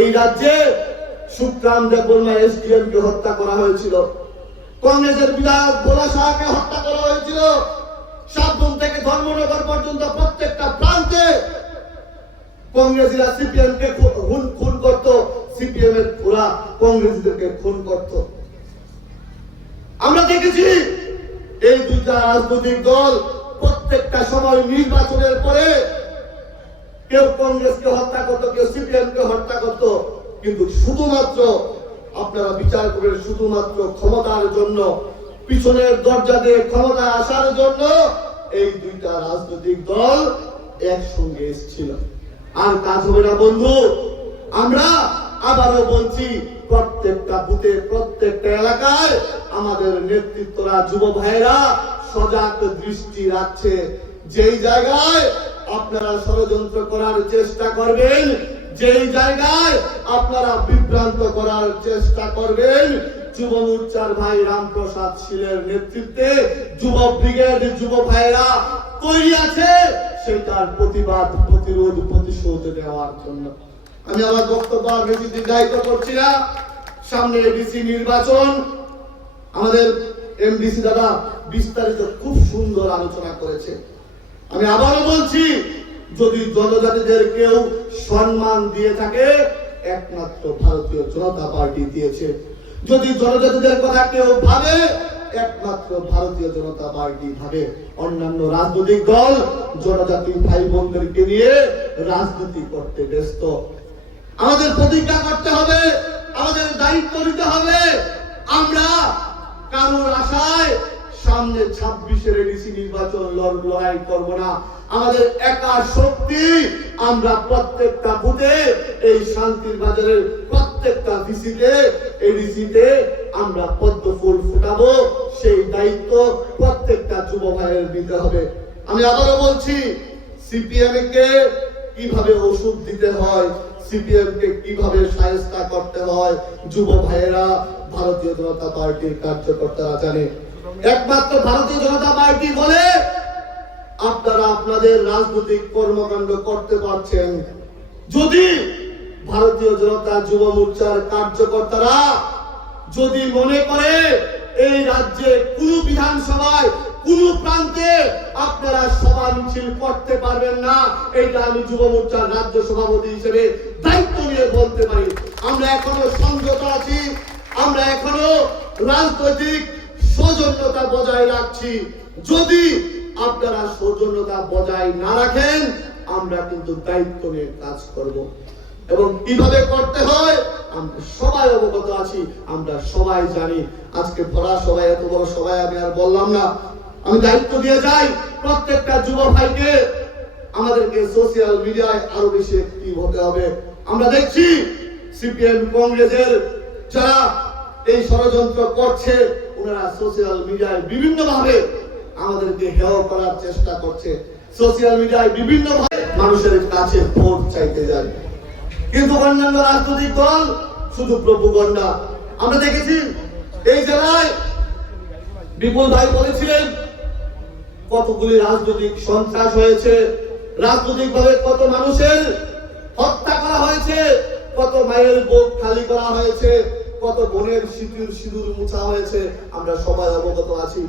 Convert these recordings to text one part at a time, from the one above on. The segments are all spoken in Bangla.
এই রাজ্যে সুপ্রাম দেববর্মা এসডিএম কে হত্যা করা হয়েছিল। কংগ্রেসের বিধায়ক ভোলা শাহকে হত্যা করা হয়েছিল। সাতদিন থেকে ধর্মনগর পর্যন্ত প্রত্যেকটা প্রান্তে কংগ্রেসীরা সিপিএম কে খুন খুন করত। সিপিএম এর পুরা কংগ্রেসীদেরকে খুন করত। আমরা দেখেছি, এই দুইটা রাজনৈতিক দল প্রত্যেকটা সময় নির্বাচনের পরে কেউ কংগ্রেসকে হত্যা করত, কেউ সিপিএম কে হত্যা করত, কিন্তু শুধুমাত্র আপনারা বিচার করেন শুধুমাত্র ক্ষমতার জন্য, পিছনের দরজা দিয়ে ক্ষমতা আসার জন্য এই দুইটা রাজনৈতিক দল একসঙ্গে এসেছিল। আর কাজ হবে না, বন্ধু। আমরা আবারও বলছি, প্রত্যেকটা বুথে, প্রত্যেকটা এলাকায় আমাদের নেতৃত্বরা, যুব ভাইরা সজাগ দৃষ্টি রাখছে। যেই জায়গায় আপনারা ষড়যন্ত্র করার চেষ্টা করবেন, যেই জায়গায় আপনারা বিভ্রান্ত করার চেষ্টা করবেন, যুব মোর্চার ভাই রামপ্রসাদ শীলের নেতৃত্বে যুব ব্রিগেড যুব ভাইরা তৈরি আছে সেটার প্রতিবাদ, প্রতিরোধ, প্রতিশোধ দেওয়ার জন্য। আমি আমার বক্তব্য আর বেশি দীর্ঘায়িত করছি না। সামনে এডিসি নির্বাচন। আমাদের এমডিসি দাদা বিস্তারিত খুব সুন্দর আলোচনা করেছে। আমি আবারও বলছি, যদি জনজাতিদের কেউ সম্মান দিয়ে থাকে, একমাত্র ভারতীয় জনতা পার্টি দিয়েছে। যদি জনজাতিদের কথা কেউ ভাবে, একমাত্র ভারতীয় জনতা পার্টি ভাবে। অন্যান্য রাজনৈতিক দল জনজাতি ভাই বোনদেরকে নিয়ে রাজনীতি করতে ব্যস্ত। আমাদের প্রতিজ্ঞা করতে হবে, আমাদের দায়িত্ব নিতে হবে। আমরা কারোর আশায় সামনে ছাব্বিশের এডিসি নির্বাচন লড়- লড়াই করব না। আমাদের একা শক্তি, আমরা প্রত্যেকটা বুথে এই শান্তির বাজারের প্রত্যেকটা ডিসিতে এডিসিতে আমরা পদ্ম ফুল ফুটাবো। সেই দায়িত্ব প্রত্যেকটা যুব ভাইয়ের নিতে হবে। আমি আবারও বলছি সিপিএম কে কীভাবে ওষুধ দিতে হয় সিপিএম কে কীভাবে সায়স্তা করতে হয়, যুব ভাইয়েরা, ভারতীয় জনতা পার্টির কার্যকর্তারা জানে। একমাত্র ভারতীয় জনতা পার্টি বলে আপনারা আপনাদের রাজনৈতিক কর্মকাণ্ড করতে পারছেন। যদি ভারতীয় জনতা যুব মোর্চার কার্যকর্তারা যদি মনে করে এই রাজ্যে কোন বিধানসভায়, কোন প্রান্তে আপনারা সভা মিছিল করতে পারবেন না এটা আমি যুব মোর্চার রাজ্য সভাপতি হিসেবে দায়িত্ব নিয়ে বলতে পারি। আমরা এখনও সংযত আছি, আমরা এখনও রাজনৈতিক সৌজন্যতা বজায় রাখছি। যদি আপনারা সৌজন্যতা বজায় না রাখেন, আমরা কিন্তু দায়িত্ব নিয়ে কাজ করব। এবং কীভাবে করতে হয়, আমরা সবাই অবগত আছি, আমরা সবাই জানি। আজকে ভরা সবাই এত বড় সবাই আমি আর বললাম না। আমি দায়িত্ব দিয়ে যাই, প্রত্যেকটা যুব ভাইকে। আমাদেরকে সোশ্যাল মিডিয়ায় আরও বেশি অ্যাক্টিভ হতে হবে। আমরা দেখছি, সিপিএম কংগ্রেসের যারা এই ষড়যন্ত্র করছে, ওনারা সোশ্যাল মিডিয়ায় বিভিন্ন ভাবে আমাদেরকে হেয় করার চেষ্টা করছে। সোশ্যাল মিডিয়ায় বিভিন্ন ভাবে মানুষের কাছে ভোট চাইতে যায়। কিন্তু অন্যান্য রাজনৈতিক দল, শুধু প্রভুগণ্ডা আমরা দেখেছি, এই জেলায় বিপুল ভাই বলেছিলেন, কতগুলি রাজনৈতিক সন্ত্রাস হয়েছে রাজনৈতিক ভাবে কত মানুষের হত্যা করা হয়েছে, কত মায়ের বুক খালি করা হয়েছে কত বোনের সিঁদুর সিঁদুর মুছা হয়েছে, আমরা সবাই অবগত আছি।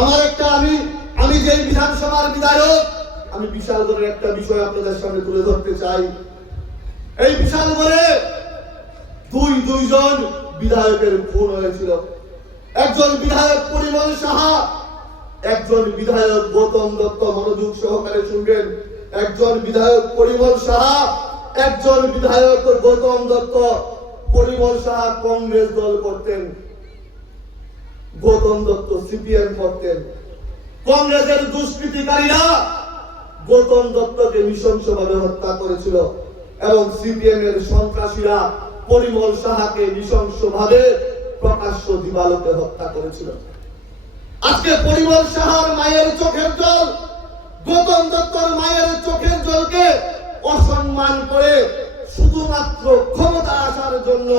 আমার একটা, আমি আমি যে বিধানসভার বিধায়ক, আমি বিশাল করে একটা বিষয় আপনাদের সামনে তুলে ধরতে চাই। এই বিশাল করে দুই, দুইজন বিধায়কের খুন হয়েছিল। একজন বিধায়ক পরিমল সাহা, একজন বিধায়ক গৌতম দত্ত মনোযোগ সহকারে শুনবেন। একজন বিধায়ক পরিমল সাহা, একজন বিধায়ক গৌতম দত্ত পরিমল কংগ্রেস দল করতেন, গৌতম দত্ত সিপিএম করতেন। কংগ্রেসের দুষ্কৃতিকারীরা গৌতম দত্তকে নৃশংসভাবে হত্যা করেছিল এবং সিপিএম এর সন্ত্রাসীরা পরিমল সাহাকে নৃশংসভাবে প্রকাশ্য দিবালোকে হত্যা করেছিল। আজকে পরিমল সাহার মায়ের চোখের জল, গৌতম দত্তর মায়ের চোখের জলকে অসম্মান করে শুধুমাত্র ক্ষমতা আসার জন্য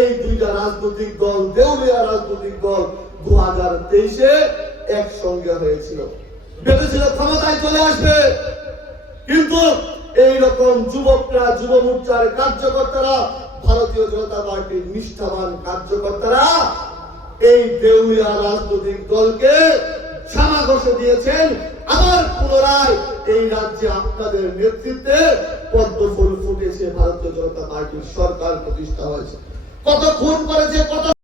এই দুইটা রাজনৈতিক দল, দেউলিয়া রাজনৈতিক দল দু হাজার তেইশে একসঙ্গে হয়েছিল। ভেবেছিল ক্ষমতায় চলে আসবে। কিন্তু এই রকম যুবকরা যুব মোর্চার কার্যকর্তারা, ভারতীয় জনতা পার্টির নিষ্ঠাবান কার্যকর্তারা এই দেউলিয়া রাজনৈতিক দলকে ছামা ঘষে দিয়েছেন। আবার পুনরায় এই রাজ্যে আপনাদের নেতৃত্বে পদ্মফুল ফুটেছে ভারতীয় জনতা পার্টির সরকার প্রতিষ্ঠা হয়েছে। কত খুন করেছে কত